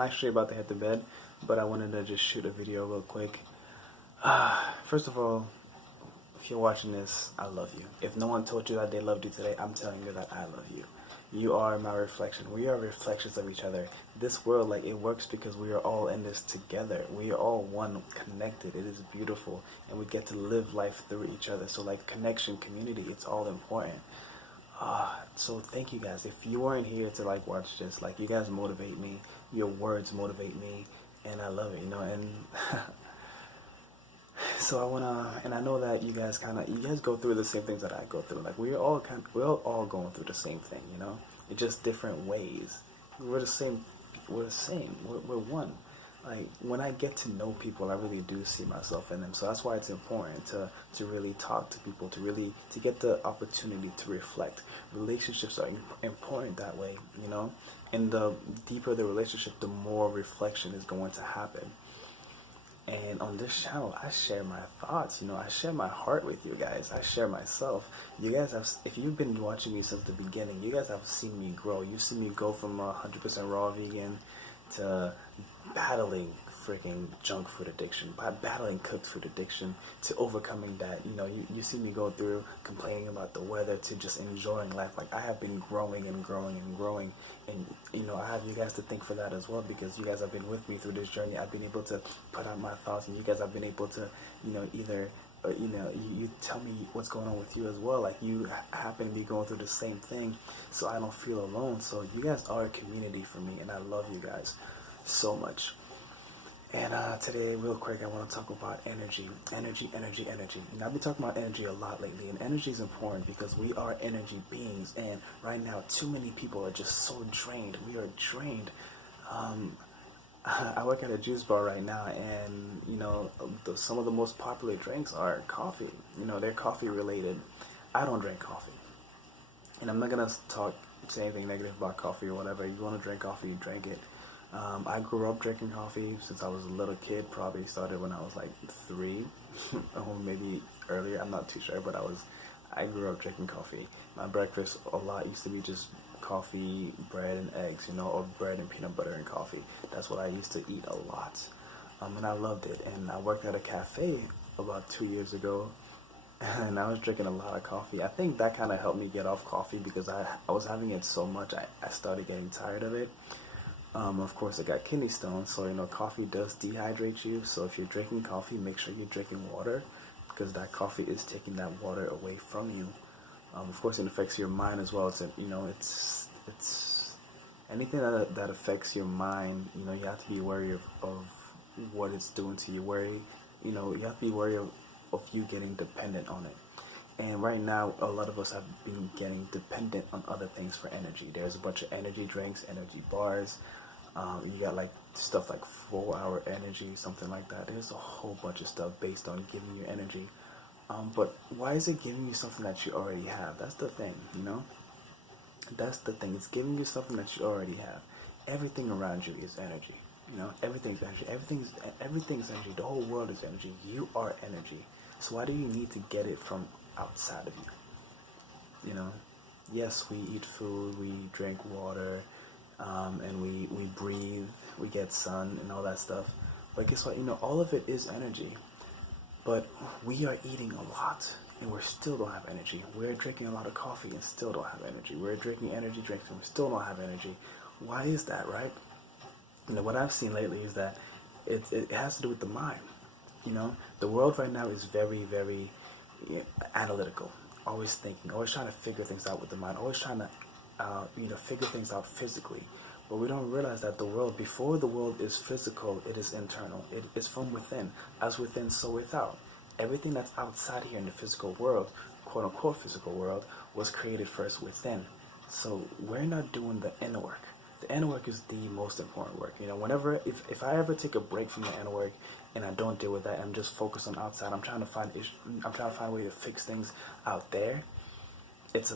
I'm actually about to head to bed, but I wanted to just shoot a video real quick. First of all, if you're watching this, I love you. If no one told you that they loved you today, I'm telling you that I love you. You are my reflection. We are reflections of each other. This world, like, it works because we are all in this together. We are all one, connected. It is beautiful, and we get to live life through each other. So, like, connection, community, it's all important. So thank you guys. If you weren't here to like watch this, like, you guys motivate me. Your words motivate me, and I love it, And so and I know that you guys go through the same things that I go through. Like, we're all going through the same thing, in just different ways. We're the same. We're one. Like, when I get to know people, I really do see myself in them. So that's why it's important to really talk to people, to get the opportunity to reflect. Relationships are important that way, And the deeper the relationship, the more reflection is going to happen. And on this channel, I share my thoughts, I share my heart with you guys. I share myself. You guys if you've been watching me since the beginning, you guys have seen me grow. You've seen me go from 100% raw vegan to battling freaking junk food addiction, by battling cooked food addiction, to overcoming that. You see me go through complaining about the weather to just enjoying life. Like, I have been growing and growing and growing, and I have you guys to thank for that as well, because you guys have been with me through this journey. I've been able to put out my thoughts, and you guys have been able to you tell me what's going on with you as well. Like, you happen to be going through the same thing, so I don't feel alone. So you guys are a community for me, and I love you guys so much. And today, real quick, I want to talk about energy. And I've been talking about energy a lot lately, and energy is important because we are energy beings, and right now, too many people are just so drained. We are drained. I work at a juice bar right now, and some of the most popular drinks are coffee. They're coffee related. I don't drink coffee, and I'm not gonna say anything negative about coffee or whatever. You want to drink coffee, you drink it. I grew up drinking coffee since I was a little kid. Probably started when I was like 3, or maybe earlier. I'm not too sure, but I grew up drinking coffee. My breakfast a lot used to be just coffee, bread, and eggs, or bread and peanut butter and coffee. That's what I used to eat a lot, and I loved it. And I worked at a cafe about 2 years ago, and I was drinking a lot of coffee. I think that kind of helped me get off coffee, because I was having it so much, I started getting tired of it. Of course, I got kidney stones, so coffee does dehydrate you. So if you're drinking coffee, make sure you're drinking water, because that coffee is taking that water away from you. Of course, it affects your mind as well. It's anything that affects your mind. You have to be wary of what it's doing to you. You have to be wary of you getting dependent on it. And right now, a lot of us have been getting dependent on other things for energy. There's a bunch of energy drinks, energy bars. You got like stuff like 4-hour energy, something like that. There's a whole bunch of stuff based on giving you energy. But why is it giving you something that you already have? That's the thing, That's the thing. It's giving you something that you already have. Everything around you is energy. Everything's energy. Everything's energy. The whole world is energy. You are energy. So why do you need to get it from outside of you? Yes, we eat food, we drink water, and we breathe, we get sun and all that stuff. But guess what? All of it is energy. But we are eating a lot, and we still don't have energy. We're drinking a lot of coffee and still don't have energy. We're drinking energy drinks and we still don't have energy. Why is that, right? What I've seen lately is that it has to do with the mind. The world right now is very, very analytical, always thinking, always trying to figure things out with the mind, always trying to figure things out physically. But we don't realize that before the world is physical, it is internal. It is from within. As within, so without. Everything that's outside here in the physical world, quote unquote physical world, was created first within. So we're not doing the inner work. The inner work is the most important work. If I ever take a break from the inner work and I don't deal with that, I'm just focused on outside. I'm trying to find a way to fix things out there. It's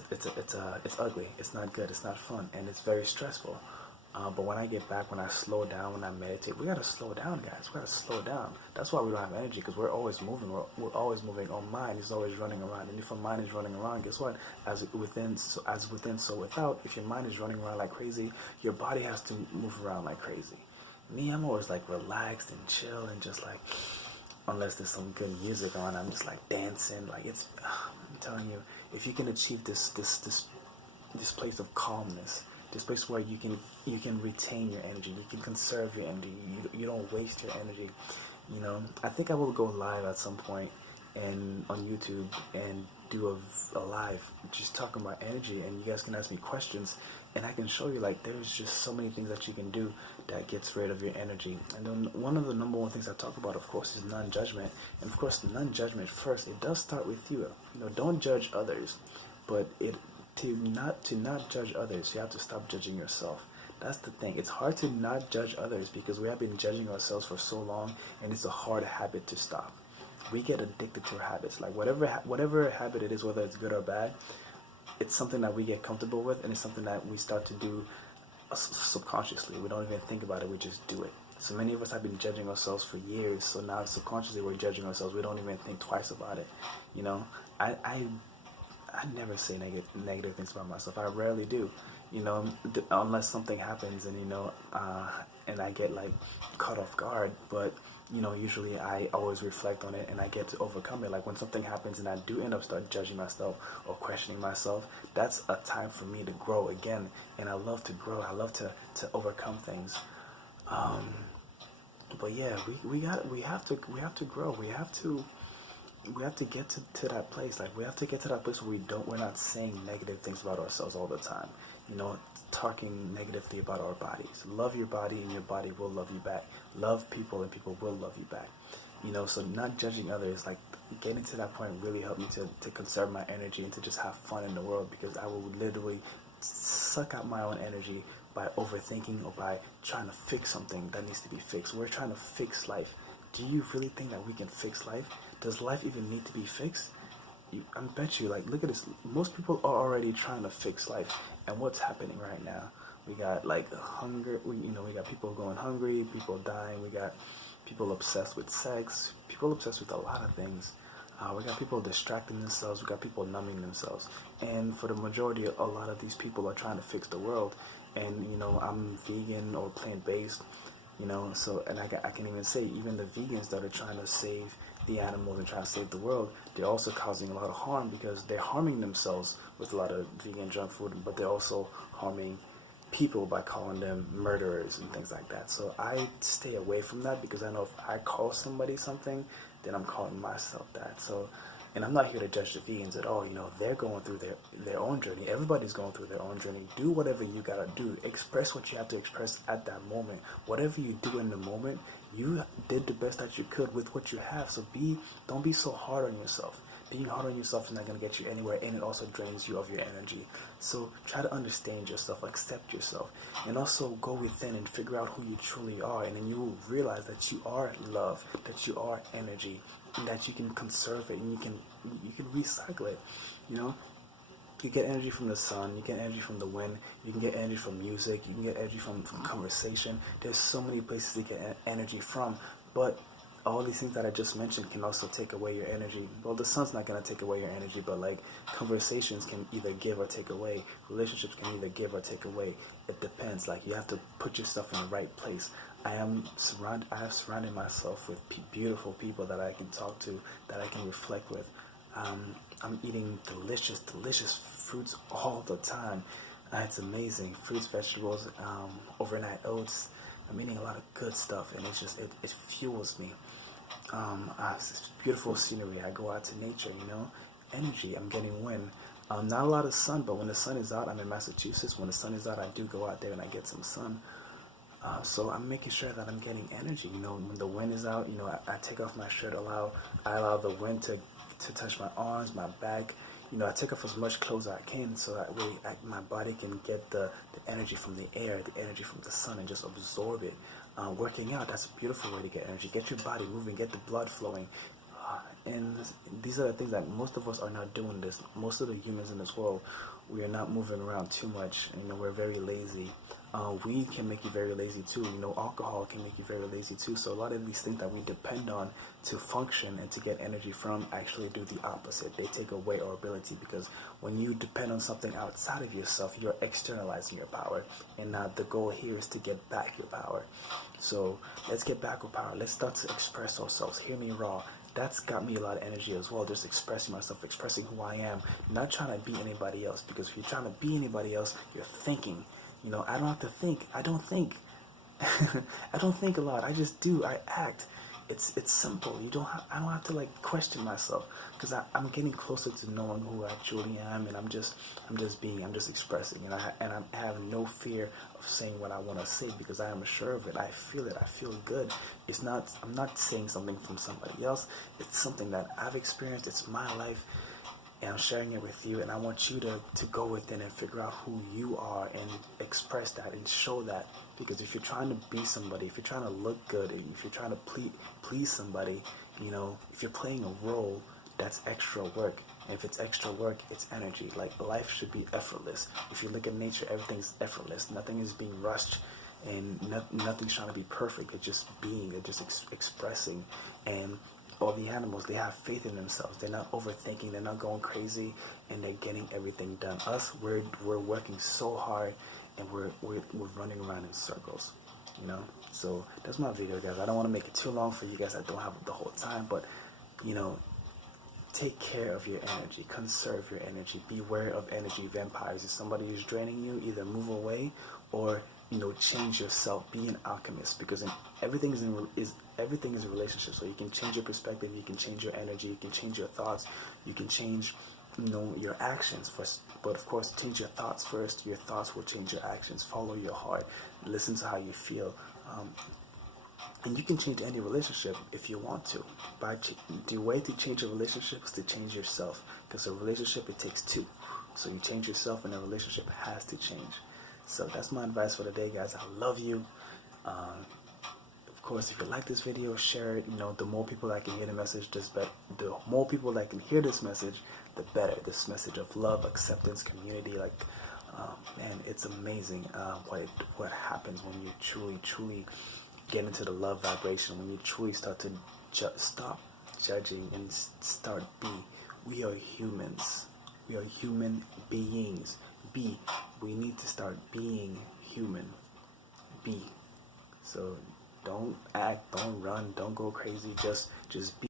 ugly. It's not good. It's not fun, and it's very stressful. But when I get back, when I slow down, when I meditate, we gotta slow down, guys. We gotta slow down. That's why we don't have energy, because we're always moving. We're always moving. Our mind is always running around, and if our mind is running around, guess what? As within, so without. If your mind is running around like crazy, your body has to move around like crazy. Me, I'm always like relaxed and chill and just like, unless there's some good music on, I'm just like dancing. Like it's, I'm telling you, if you can achieve this place of calmness, this place where you can retain your energy, you can conserve your energy, you don't waste your energy. You know, I think I will go live at some point and on YouTube and do a live just talking about energy, and you guys can ask me questions, and I can show you like there's just so many things that you can do that gets rid of your energy. And then one of the number one things I talk about, of course, is non-judgment. And of course, non-judgment first, it does start with you. You know, don't judge others, but it to not judge others, you have to stop judging yourself. That's the thing. It's hard to not judge others because we have been judging ourselves for so long, and it's a hard habit to stop. We get addicted to our habits. Like whatever habit it is, whether it's good or bad, it's something that we get comfortable with, and it's something that we start to do subconsciously. We don't even think about it. We just do it. So many of us have been judging ourselves for years. So now subconsciously we're judging ourselves. We don't even think twice about it. You know, I never say negative things about myself. I rarely do, you know, unless something happens and and I get like caught off guard. But you know, usually I always reflect on it and I get to overcome it. Like when something happens and I do end up start judging myself or questioning myself, that's a time for me to grow again. And I love to grow. I love to overcome things. But yeah, we have to grow. We have to get to that place. Like we have to get to that place where we're not saying negative things about ourselves all the time. You know, talking negatively about our bodies. Love your body and your body will love you back. Love people and people will love you back. You know, so not judging others, like getting to that point really helped me to conserve my energy and to just have fun in the world, because I would literally suck out my own energy by overthinking or by trying to fix something that needs to be fixed. We're trying to fix life. Do you really think that we can fix life? Does life even need to be fixed? I bet you, like, look at this. Most people are already trying to fix life. And what's happening right now? We got, like, hunger. We got people going hungry, people dying. We got people obsessed with sex, people obsessed with a lot of things. We got people distracting themselves. We got people numbing themselves. And for the majority, a lot of these people are trying to fix the world. And, you know, I'm vegan or plant-based, you know, so, and I can even say, even the vegans that are trying to save the animals and trying to save the world, they're also causing a lot of harm because they're harming themselves with a lot of vegan junk food, but they're also harming people by calling them murderers and things like that. So I stay away from that because I know if I call somebody something, then I'm calling myself that. So, and I'm not here to judge the vegans at all. You know, they're going through their own journey. Everybody's going through their own journey. Do whatever you gotta do. Express what you have to express at that moment. Whatever you do in the moment, you did the best that you could with what you have. So don't be so hard on yourself. Being hard on yourself is not going to get you anywhere, and it also drains you of your energy. So try to understand yourself, accept yourself, and also go within and figure out who you truly are. And then you will realize that you are love, that you are energy, and that you can conserve it and you can recycle it. You know, you get energy from the sun, you get energy from the wind, you can get energy from music, you can get energy from conversation. There's so many places to get energy from, but all these things that I just mentioned can also take away your energy. Well, the sun's not going to take away your energy, but like conversations can either give or take away. Relationships can either give or take away. It depends. Like you have to put yourself in the right place. I have surrounded myself with beautiful people that I can talk to, that I can reflect with. I'm eating delicious fruits all the time. It's amazing. Fruits, vegetables, overnight oats. I'm eating a lot of good stuff, and it fuels me. It's beautiful scenery. I go out to nature, you know, energy. I'm getting wind. Not a lot of sun, but when the sun is out, I'm in Massachusetts. When the sun is out, I do go out there and I get some sun. So I'm making sure that I'm getting energy. You know, when the wind is out, you know, I take off my shirt. I allow the wind to touch my arms, my back. You know, I take off as much clothes as I can so that way my body can get the energy from the air, the energy from the sun, and just absorb it. Working out, that's a beautiful way to get energy. Get your body moving, get the blood flowing. And these are the things that most of us are not doing this. Most of the humans in this world, we are not moving around too much. You know, we're very lazy. Weed can make you very lazy too. You know, alcohol can make you very lazy too. So a lot of these things that we depend on to function and to get energy from actually do the opposite. They take away our ability, because when you depend on something outside of yourself, you're externalizing your power. And now the goal here is to get back your power. So let's get back with power. Let's start to express ourselves. Hear me raw. That's got me a lot of energy as well, just expressing myself, expressing who I am, not trying to be anybody else, because if you're trying to be anybody else, you're thinking. You know, I don't have to think. I don't think. I don't think a lot. I just do. I act. It's simple. I don't have to like question myself, because I'm getting closer to knowing who I truly am, and I'm just being. I'm just expressing, and I have no fear of saying what I want to say, because I am sure of it. I feel it. I feel good. I'm not saying something from somebody else. It's something that I've experienced. It's my life, and I'm sharing it with you, and I want you to go within and figure out who you are and express that and show that. Because if you're trying to be somebody, if you're trying to look good, and if you're trying to please somebody, you know, if you're playing a role, that's extra work. And if it's extra work, it's energy. Like, life should be effortless. If you look at nature, everything's effortless. Nothing is being rushed, and nothing's trying to be perfect. It's just being, it's just expressing. And all the animals, they have faith in themselves. They're not overthinking. They're not going crazy, and they're getting everything done. Us, we're working so hard, and we're running around in circles, you know. So that's my video, guys. I don't want to make it too long for you guys. I don't have the whole time, but you know, take care of your energy, conserve your energy, beware of energy vampires. If somebody is draining you, either move away, or you know, change yourself. Be an alchemist, because everything is a relationship. So you can change your perspective, you can change your energy, you can change your thoughts, you can change, you know, your actions first. But of course, change your thoughts first. Your thoughts will change your actions. Follow your heart. Listen to how you feel. And you can change any relationship if you want to. The way to change a relationship is to change yourself, because a relationship, it takes two. So you change yourself, and a relationship has to change. So that's my advice for today, guys. I love you. Of course, if you like this video, share it. You know, the more people that can hear the message, the more people that can hear this message, the better. This message of love, acceptance, community, like, man, it's amazing what happens when you truly get into the love vibration, when you truly start to stop judging and start be. We are humans. We are human beings. We need to start being human. Be. So don't act, don't run, don't go crazy. Just be.